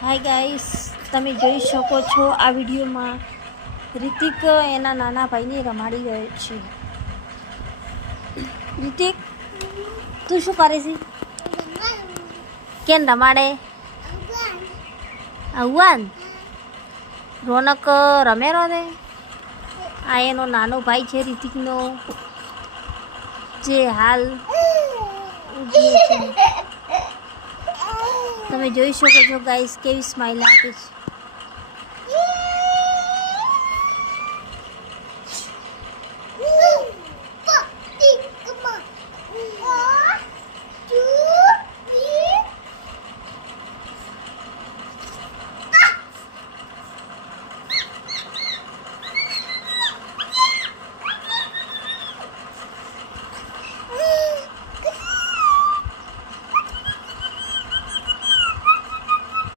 Hi guys, તમે જોઈ શકો છો આ વિડીયોમાં રિતિક એના નાના ભાઈને રમાડી રહ્યો છે. રિતિક, તું શું કરે છે? કેમ રમાડે? અવવાન રોનક રમે ને આ એનો નાનો ભાઈ છે રિતિકનો, જે હાલ ઊભી છે. તમે જોઈ શકો છો ગાઈસ, કેવી સ્માઈલ આપે છે.